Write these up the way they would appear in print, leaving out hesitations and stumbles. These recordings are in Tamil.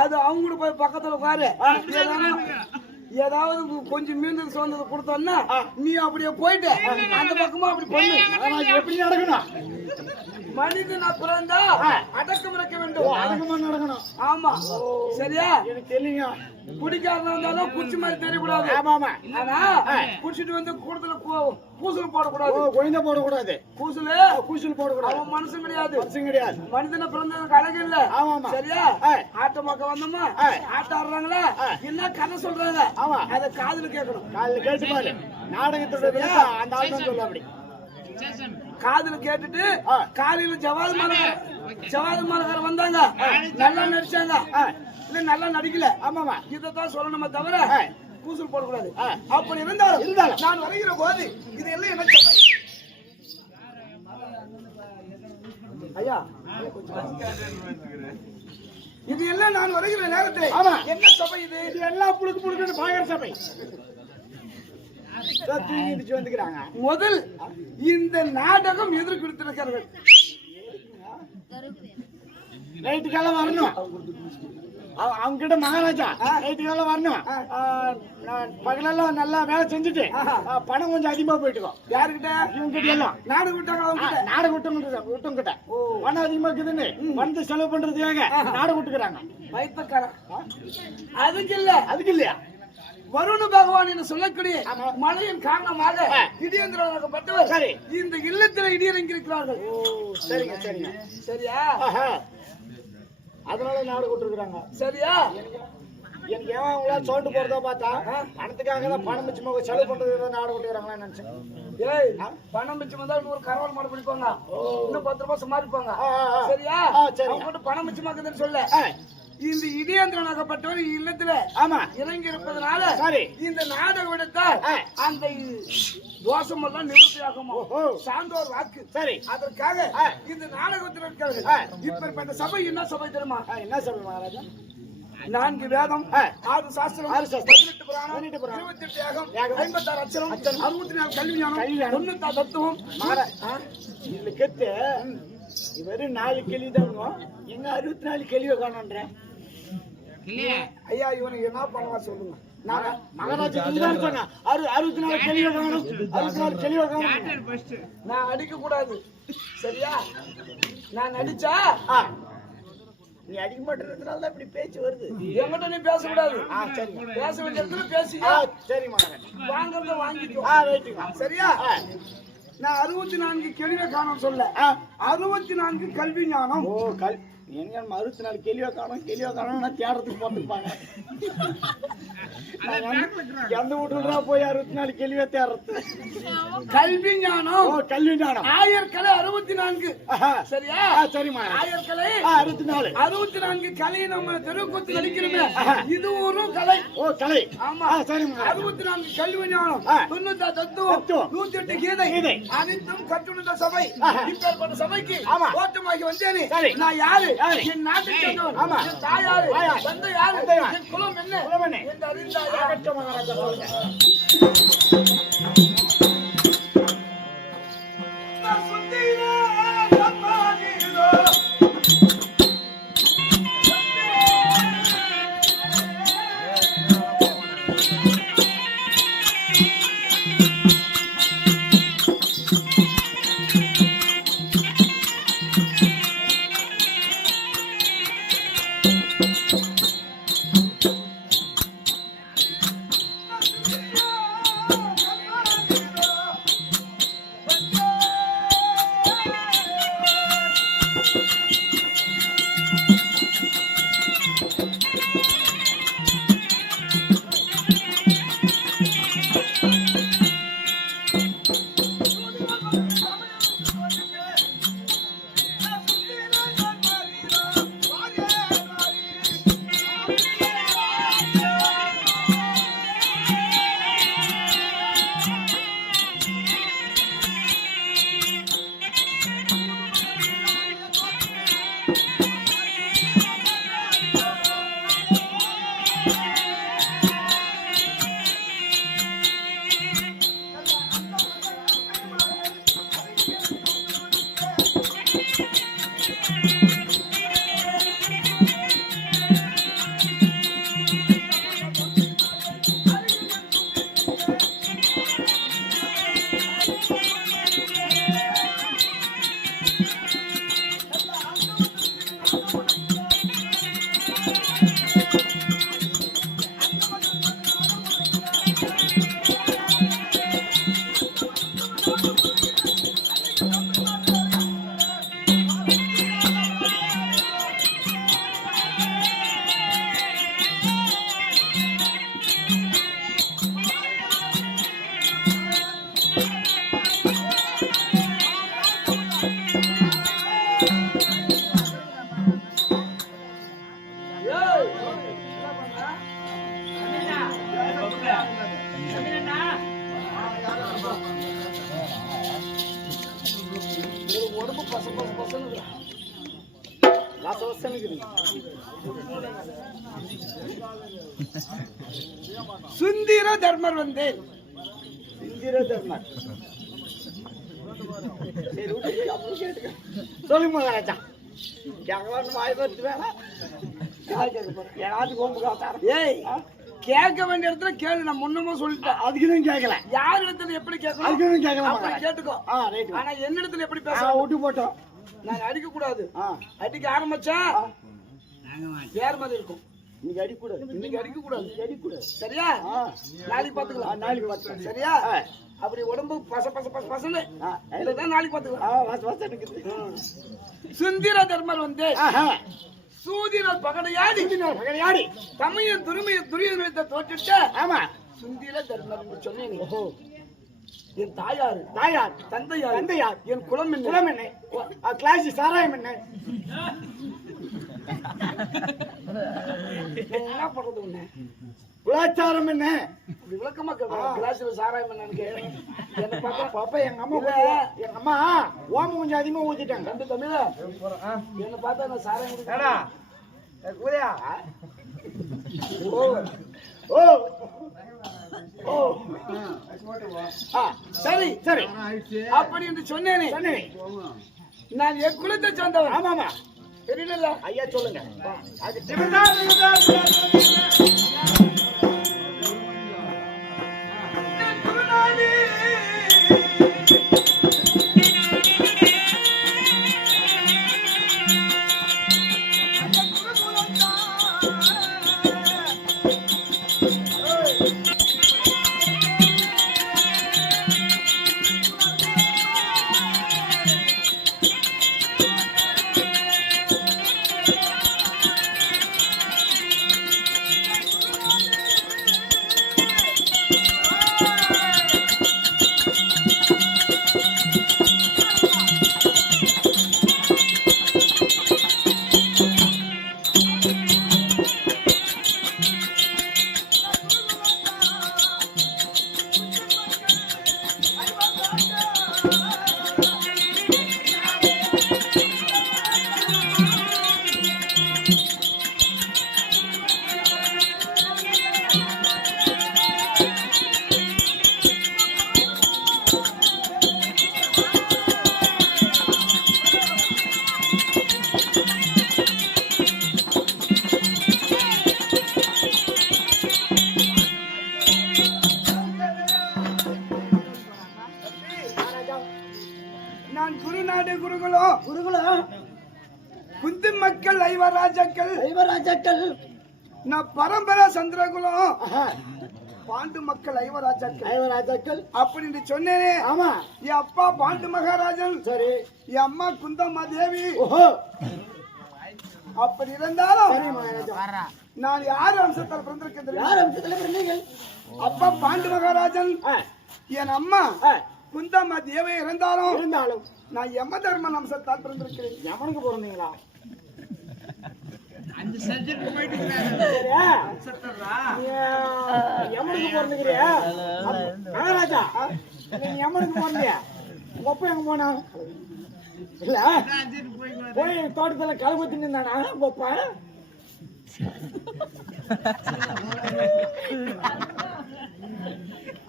அது அவங்க போய் பக்கத்துல உட்காரு. ஏதாவது கொஞ்சம் மீந்தது சொந்தது கொடுத்தோம்னா நீ அப்படியே போயிட்டு அந்த பக்கமா அப்படி பண்ணு. எப்படி நடக்கணும்? மனிதன் பிறந்தா அடக்கம் இருக்க வேண்டும். அடக்கமா நடக்கணும். ஆமா சரியா? எனக்கு தெரியுங்க. குடிக்காரனா இருந்தாலும் குச்சி மாதிரி தெரியக்கூடாது. ஆமா. ஆனா குடிச்சிட்டு வந்து கூடுதல கூசல் போடக்கூடாது. கொய்ந்த போடக்கூடாது. கூசல் போடக்கூடாது. அவன் மனுஷன் கிடையாது. மனிதனை பிறந்ததுக்கு அழகு இல்ல. சரியா? ஆட்ட மக்கள் வந்தோமா ஆட்ட ஆடுறாங்களா என்ன கதை சொல்றாங்க அத காதுல கேட்கணும். காதுல கேட்டு பாரு. நாடகத்தோட அந்த ஆட்டம் சொல்ல அப்படி காதுல கேட்டுட்டு காலையில ஜவாது மாலகர் வந்தாங்க. நல்லா நடிச்சாங்க. இல்ல நல்லா நடிக்கல. ஆமாமா இதத்தான் சொல்லணுமே தவிர கூசல் போடக்கூடாது. அப்படி இருந்தாலும் நான் வருகிற போது இதெல்லாம் என்ன சபை ஐயா இது எல்லாம் நான் வருகிற நேரத்தை என்ன சபை இது? இது எல்லாம் புழுக்கு பாயர் சபை. வந்துக்கிறாங்க. முதல் இந்த நாடகம் எதிர்க்கு கொடுத்திருக்கிறார்கள். நைட்டுக்கெல்லாம் வரணும். அவங்க கிட்ட மகாராஜா நைட்டுக்கெல்லாம் வரணும். பகலெல்லாம் நல்லா வேலை செஞ்சுட்டு பணம் கொஞ்சம் அதிகமா போயிட்டுக்கோ. யாருக்கிட்ட? இவங்க கிட்ட எல்லாம் நாடகம் விட்டாங்க. நாடகம் விட்டும் கிட்ட பணம் அதிகமா இருக்குதுன்னு வந்து செலவு பண்றதுக்காக நாடகம் விட்டுக்கிறாங்க. வயிற்றுக்காரன் அதுக்கு இல்லையா? வருண பகவான் என்று சொல்லக்கூடிய மழையின் காரணமாக இடியந்திரப்பட்டவர் இந்த இல்லத்தில் இடியிறங்கி இருக்கிறார்கள். சரிங்க. சரியா? அதனால நாடு கொடுத்துருக்காங்க. சரியா? எனக்கு ஏன் அவங்களா சொல்லிட்டு போறதா பார்த்தா பணத்துக்காக தான் பணம் மிச்சமா செலவு பண்றது நாடு கொடுக்குறாங்களான்னு நினைச்சேன். பணம் மிச்சம் வந்தா ஒரு கரவால் மாடு பிடிப்பாங்க. இன்னும் 10 ரூபாய் சமாளிப்பாங்க. சரியா? அவங்க பணம் மிச்சமாக்குதுன்னு சொல்ல இந்த இடியந்திரனாகப்பட்டவர் இல்லத்துல இறங்கி இருப்பதனால இந்த நாடகம் எடுத்தால் அந்த தோஷம் எல்லாம் நிவர்த்தி ஆகுமா? சான்றோர் வாக்கு. சரி அதற்காக இந்த நாடகத்தில் இருக்கிறது. இப்ப சபை என்ன சபை தெரியுமா? என்ன சபை மகாராஜா? 4 வேதம் 6 சாஸ்திரம் 18 புராணம் 28 யாகம் 56 அச்சரம் 64 கல்வி ஞானம் 96 தத்துவம். இதுல கெத்து இவரு 4 கேள்விதான். எங்க 64 கேள்வியை காணோன்ற ஐயா இவனுக்கு என்ன பண்ணவா சொல்லுங்க. மகாராஜா 64 கேள்வியை காணும். 64 கேள்வியை காணும். நான் அடிக்க கூடாது. சரியா? நான் அடிச்சா நீ அடிக்க மாட்டேன்றதுனால இப்படி பேச்சு வருது. என்கிட்ட நீ பேசக்கூடாது. பேச வேண்டிய இடத்துல பேசியா? சரி மகாராஜா. வாங்கறத வாங்கிக்கோ. சரியா? நான் 64 கேள்வியை காணும் சொல்ல 64 கல்வி ஞானம். 64 கேள்வியை காணும் தேடுறதுக்கு போட்டுப்பாங்க. எந்த வீட்டுல போய் 64 கேள்வியை தேடுறது? கல்வி ஞானம். கல்வி ஞானம். ஆயர்கலை 64. சரியா? சரிமா. ஆயர்கலை 64 கலை நம்ம தெருக்கூத்து நடிக்கிறோமே இது ஒரு கலை. கலை. ஆமா சரிமா. 64 கல்வி ஞானம் 96 தத்துவம் 108 கீதை அனைத்தும் கற்றுணர்ந்த சபை. இப்பேற்பட்ட சபைக்கு ஓட்டமாகி வந்தேனே நான் யாரு? என் நாட்டை சேர்ந்தவன். என் தாயாரு தந்தை யாரு? என் குலம் என்ன என்று அறிந்தாயா? மகாராஜா சொல்லுங்க. உடம்பு பச பச பசன்னு சுந்தர தர்மர் வந்தேன். சொல்லுங்க மகாராஜா. ஏய் கேட்க வேண்டிய இடத்துல கேளு. நான் முன்னமா சொல்லிட்டேன். அதுக்குதான் கேட்கல. யார் இடத்துல எப்படி கேட்கணும் அதுக்குதான் கேட்கலாம். கேட்டுக்கோ. ஆனா என்ன இடத்துல எப்படி பேச விட்டு போட்டோம். நாங்க அடிக்க கூடாது. அடிக்க ஆரம்பிச்சா வேற மாதிரி இருக்கும். இன்னைக்கு அடிக்கூடாது. இன்னைக்கு அடிக்க கூடாது. சரியா? நாளைக்கு பாத்துக்கலாம். நாளைக்கு பாத்துக்கலாம். சரியா? அப்படி உடம்பு பச பச பச பசன்னு இதுதான் நாளைக்கு பாத்துக்கலாம். சுந்தர தர்மர் வந்து சூதினர் பகடையாடி தமையன் துரியத்தை தோற்றிட்ட சுந்தர தர்மர் சொன்னேன். என் தாயார் தந்தையார் என் குலம் என்ன கிளாஸ் சாராயம் என்ன என்ன பண்றது உன்ன குலாச்சாரம் என்ன விளக்கமா கிளாஸ்ல சாராயம் என்ன பாப்பா எங்க அம்மா ஓமம் கொஞ்சம் அதிகமா ஊத்திட்டாங்க. கண்டு தமிழ என்ன பார்த்தா நான் சாராயம் சரி சரி அப்படி என்று சொன்னேனே. நான் என் குலத்தை சார்ந்தவன். ஆமாமா தெரியல ஐயா சொல்லுங்க. நான் குருநாடு குருகுலம் குந்து மக்கள் ஐவராஜாக்கள் நான் பரம்பரா சந்திரகுலம் பாண்டு மக்கள் ஐவராஜாக்கள் அப்படின்னு சொன்னேனே. ஆமா என் அப்பா பாண்டு மகாராஜன். சரி என் அம்மா குந்தம்மா தேவி. ஓஹோ அப்படி இருந்தாலும் சரி மகாராஜா. நான் யார் வம்சத்தில் பிறந்திருக்கேன்? யார் வம்சத்துல பிறந்தீர்கள்? அப்பா பாண்டு மகாராஜன். என் அம்மா குந்தம்மா தேவி இருந்தாலும் நான் யம தர்ம வம்சத்தால் பிறந்திருக்கிறேன். யமனுக்கு பிறந்தீங்களா? யமனுக்கு பிறந்துக்கிறியா மகாராஜா? நீங்க யமனுக்கு பிறந்தியா? உங்க அப்பா எங்க போனா? இல்ல போய் தோட்டத்துல களை குத்தி நின்றானா உங்க அப்பா?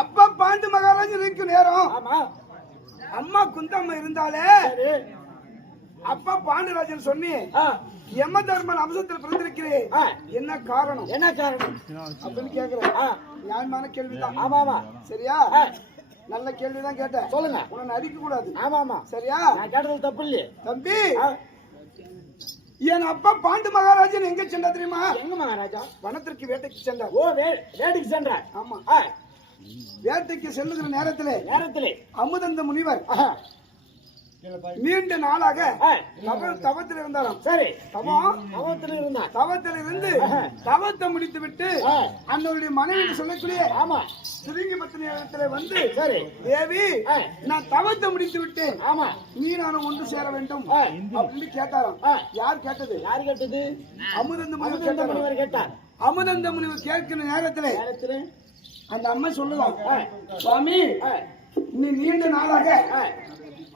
அப்பா பாண்டு மகாராஜன் இருக்கு நேரம். ஆமா அம்மா குந்தம்மா இருந்தாலே அப்பா பாண்டுராஜன் சொன்னி யம தர்மன் அம்சத்தில் பிறந்திருக்கிறேன். என்ன காரணம் அப்படின்னு கேக்குறேன். நியாயமான கேள்விதான். ஆமா ஆமா சரியா? நல்ல கேள்விதான் கேட்டேன். சொல்லுங்க. உன்னை அடிக்க கூடாது. ஆமா ஆமா சரியா? நான் கேட்டது தப்பு இல்லையே தம்பி. என் அப்பா பாண்டு மகாராஜன் எங்க சென்றா தெரியுமா? எங்க மகாராஜா? வனத்திற்கு வேட்டைக்கு சென்றார். ஓ வேட்டைக்கு சென்றார். ஆமா. வேட்டைக்கு செல்லுகிற நேரத்திலே அமுதந்த முனிவர் நீண்ட நாளாக தவத்தில் இருந்தாராம். சரி தவத்தில் இருந்து தவத்தை முடித்து விட்டு அன்னுடைய மனைவி சொல்லக்கூடிய சிறுங்கி பத்தினி இடத்துல வந்து சரி தேவி நான் தவத்தை முடித்து விட்டேன். ஆமா நீ நானும் ஒன்று சேர வேண்டும் அப்படின்னு கேட்டாராம். யார் கேட்டது? அமுதந்த முனிவர் கேட்டார். அமுதந்த முனிவர் கேட்கிற நேரத்துல அந்த அம்மா சொல்லுவான், சுவாமி நீ நீண்ட நாளாக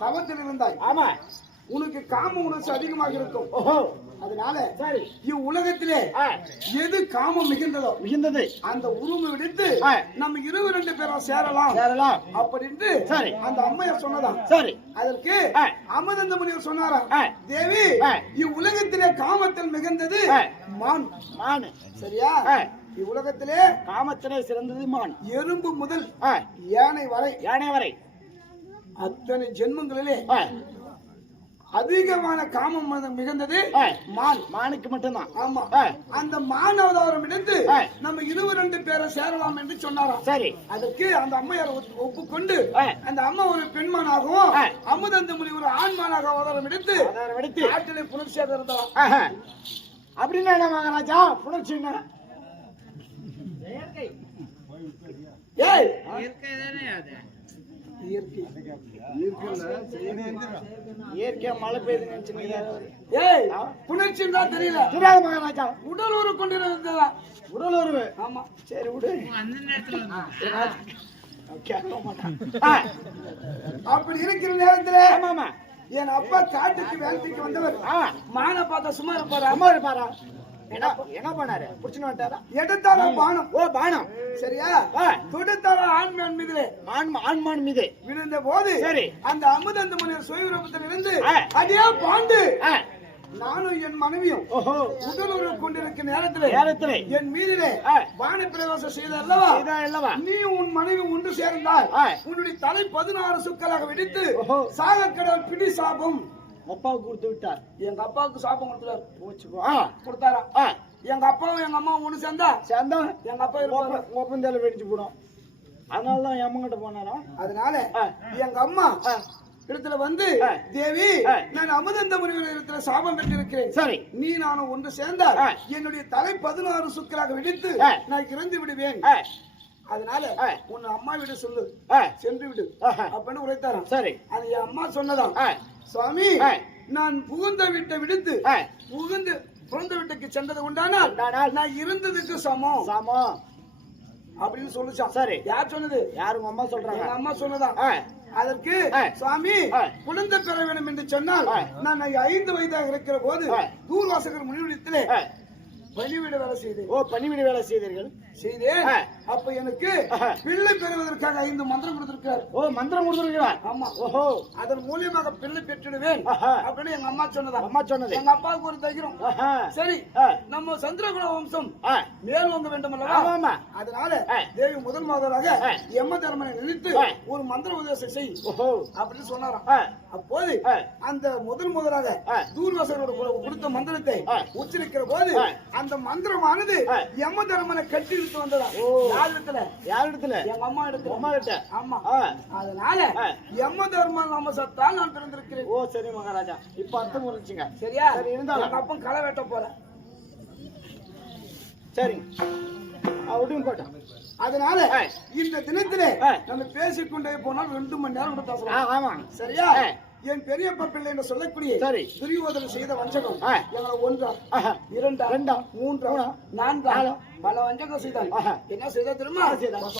தவத்தில் இருந்தாய். ஆமா உனக்கு காம உணர்ச்சி அதிகமாக இருக்கும். ஓஹோ அதனால சரி இவ்வுலகத்திலே எது காமம் மிகுந்தது அந்த உருவம் விடுத்து ஆ. நம்ம 22 பேரும் சேரலாம் அப்படின்னு சரி அந்த அம்மையார் சொன்னதாம். சரி அதற்கு ஆ. அமிர்த முனிவர் சொன்னாராம், ஆ. தேவி ஆ. இவ்வுலகத்திலே காமத்தில் மிகுந்தது ஆ. மான். மான் சரியா? ஆ. இவ்வுலகத்திலே காமத்திலே சிறந்தது மான். எறும்பு முதல் ஆ. யானை வரை யானை வரை அத்தனை ஜென்மங்களிலே ஆ. அதிகமான காமம் மிகுந்தது ஆ. மான். மானுக்கு மட்டும்தான். ஆமா. ஆ. அந்த மான் அவதாரம் எடுத்து ஆ. நம்ம 22 பேரை சேரலாம் என்று சொன்னாராம். சரி அதற்கு அந்த அம்மையார் ஒப்புக்கொண்டு ஆ. அந்த அம்மா ஒரு பெண்மானாகவும் ஆ. அமுதந்த முனி ஒரு ஆண்மானாக அவதாரம் எடுத்து அவதாரம் எடுத்து ஆற்றிலே புணர்ச்சியாக இருந்தாராம். ஆஹா. அப்படின்னா என்ன மகாராஜா புணர்ச்சி என்ன? ஏய் இயற்கையா மழை பெய்யுது நினைச்சுங்க. ஏய் புணர்ச்சி தான் தெரியல. தெரியாது மகாராஜா. உடல் ஊரு கொண்டிருந்ததா? உடல் உருவு. ஆமா. சரி விடு. கேட்க மாட்டான். அப்படி இருக்கிற நேரத்துல ஆமாமா என் அப்பா காட்டுக்கு வேலைக்கு வந்தவர் மானை பார்த்தா சும்மா இருப்பாரா? அம்மா இருப்பாரா? என்ன பண்ணாரு? புடிச்சுன்னு வந்துட்டாரா? எடுத்தாரா பானம். ஓ பானம். சரியா? தொடுத்தாரா ஆண்மான் மீது. ஆண்மான் மீது விழுந்த போது சரி அந்த அமுதந்த முனிவர் சுயரூபத்தில் இருந்து ஆ. அதே பாண்டு நானும் என் மனைவியும் ஓஹோ உடல் உறவு கொண்டிருக்க நேரத்திலே என் மீதிலே வான பிரவேசம் செய்த அல்லவா அல்லவா நீ உன் மனைவி ஒன்று சேர்ந்தால் உன்னுடைய தலை 16 சுக்கலாக வெடித்து சாக கடவுள் பிடி சாபம் அப்பாவுக்கு கொடுத்து விட்டார். எங்க அப்பாவுக்கு சாபம் கொடுத்தாரு. போச்சுக்கோ கொடுத்தாரா? எங்க அப்பாவும் எங்க அம்மாவும் ஒண்ணு சேர்ந்தா எங்க அப்பா ஒப்பந்தேல வெடிச்சு போடும். அதனாலதான் எம்மங்கிட்ட போனாரா? அதனால எங்க அம்மா இடத்துல வந்து தேவி நான் அமுதந்த முனிவர் இடத்துல சாபம் பெற்றிருக்கிறேன். சரி நீ நானும் ஒன்று சேர்ந்தால் என்னுடைய தலை 16 சுக்கலாக வெடித்து நான் இறந்து விடுவேன். அதனால உன் அம்மா விட சொல்லு சென்று விடு அப்படின்னு உரைத்தாராம். சரி அது என் அம்மா சொன்னதாம். சுவாமி நான் புகுந்த வீட்டை விடுத்து புகுந்த வீட்டுக்கு சென்றது உண்டானால் நான் இருந்ததுக்கு சமம் அப்படின்னு சொல்லுச்சான். சரி யார் சொன்னது? யாரு அம்மா சொல்றாங்க? எங்க அம்மா சொன்னதான். அதற்கு சுவாமி குழந்தை பெற வேண்டும் என்று சொன்னால் நான் 5 வயதாக இருக்கிற போது தூர்வாசகர் முனிவிடத்திலே பணிவிட வேலை செய்தேன். ஓ பணிவிட வேலை செய்தீர்கள்? செய்தேன். அப்ப எனக்கு பிள்ளை பெறுவதற்காக 5 மந்திரம் கொடுத்திருக்கார். ஓ மந்திரம் கொடுத்திருக்கிறார்? ஆமா. ஓஹோ அதன் மூலியமாக பிள்ளை பெற்றுடுவேன் அப்படின்னு எங்க அம்மா சொன்னதா. அம்மா சொன்னது. எங்க அப்பாவுக்கு ஒரு தைரியம். சரி நம்ம சந்திரகுல வம்சம் மேல் ஓங்க வேண்டும் அல்லவா? ஆமா. அதனால தேவி முதல் மாதராக யம தர்மனை நினைத்து ஒரு மந்திர உபதேசம் செய் அப்படின்னு சொன்னாராம். அப்போது அந்த முதலாக தூர்வாசகரோட கொடுத்த மந்திரத்தை உச்சரிக்கிற போது அந்த மந்திரமானது யம தர்மனை கட்டி இழுத்து வந்ததா. யாரிடத்துல? எங்க அம்மா இடத்துல. ஆமா. அதனால யம தர்மன் நம்ம சத்தால் நான் பிறந்திருக்கிறேன். ஓ சரி மகாராஜா இப்ப அர்த்தம் புரிஞ்சுங்க. சரியா? இருந்தாலும் அப்பம் களை வெட்ட போறேன். சரி அப்படியும் போட்டோம். அதனால இந்த தினத்திலே நம்ம பேசிக்கொண்டே போனால் 2 மணி நேரம் கூட பேசலாம். ஆமா சரியா? என் பெரியப்பா பிள்ளை என்று சொல்லக்கூடிய துரியோதனன் செய்த வஞ்சகம் எங்களை 1 2 3 4 பல வஞ்சகம் செய்தால் என்ன செய்த தெரியுமா?